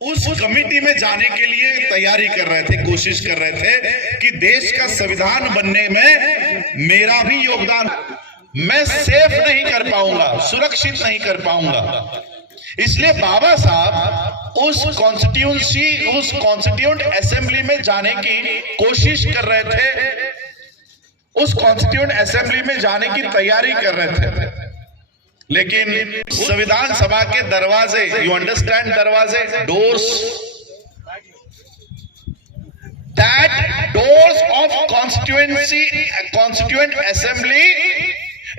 उस कमिटी में जाने के लिए तैयारी कर रहे थे, कोशिश कर रहे थे कि देश का संविधान बनने में मेरा भी योगदान, मैं सेफ नहीं कर पाऊंगा, सुरक्षित नहीं कर पाऊंगा। इसलिए बाबा साहब उस कॉन्स्टिट्यूएंट असेंबली में जाने की कोशिश कर रहे थे, उस कॉन्स्टिट्यूएंट असेंबली में जाने की तैयारी कर रहे थे। लेकिन संविधान सभा के दरवाजे, यू अंडरस्टैंड, दरवाजे, doors, that doors of constituent assembly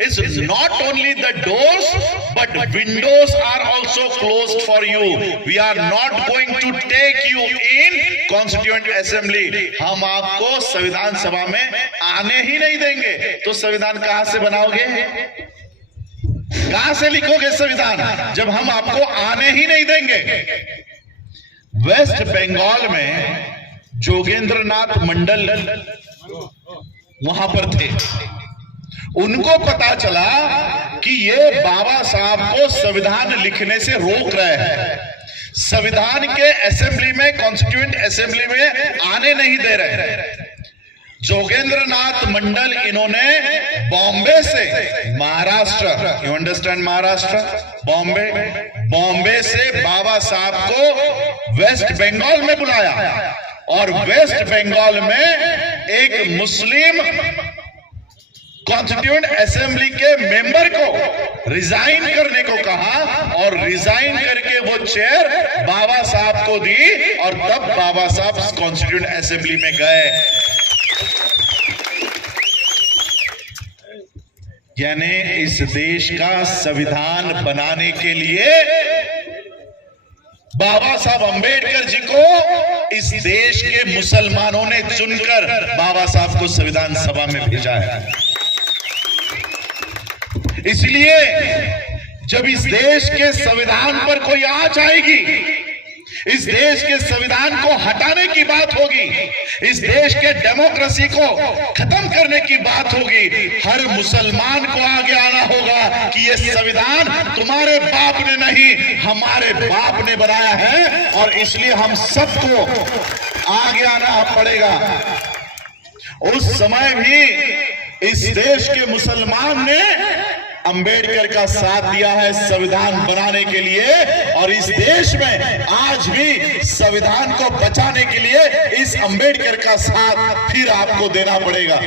is not only the doors but windows are also closed for you. We are not going to take you in constituent assembly. हम आपको संविधान सभा में आने ही नहीं देंगे। तो संविधान कहां से बनाओगे, कहां से लिखोगे संविधान जब हम आपको आने ही नहीं देंगे। वेस्ट बंगाल में जोगेंद्र नाथ मंडल वहां पर थे, उनको पता चला कि ये बाबा साहब को संविधान लिखने से रोक रहे हैं, संविधान के असेंबली में, कॉन्स्टिट्यूएंट असेंबली में आने नहीं दे रहे। जोगेंद्र नाथ मंडल इन्होंने बॉम्बे से, महाराष्ट्र, यू अंडरस्टैंड, महाराष्ट्र, बॉम्बे से बाबा साहब को वेस्ट बंगाल में बुलाया और वेस्ट बंगाल में एक मुस्लिम कॉन्स्टिट्यूएंट असेंबली के मेंबर को रिजाइन करने को कहा और रिजाइन करके वो चेयर बाबा साहब को दी और तब बाबा साहब कॉन्स्टिट्यूएंट असेंबली में गए। यानी इस देश का संविधान बनाने के लिए बाबा साहब अंबेडकर जी को इस देश के मुसलमानों ने चुनकर बाबा साहब को संविधान सभा में भेजा है। इसलिए जब इस देश के संविधान पर कोई आंच आएगी, इस देश के संविधान को हटाने की बात होगी, इस देश के डेमोक्रेसी को खत्म करने की बात होगी, हर मुसलमान को आगे आना होगा कि ये संविधान तुम्हारे बाप ने नहीं, हमारे बाप ने बनाया है और इसलिए हम सबको आगे आना पड़ेगा। उस समय भी इस देश के मुसलमान ने अंबेडकर का साथ दिया है संविधान बनाने के लिए और इस देश में आज भी संविधान को बचाने के लिए इस अंबेडकर का साथ फिर आपको देना पड़ेगा।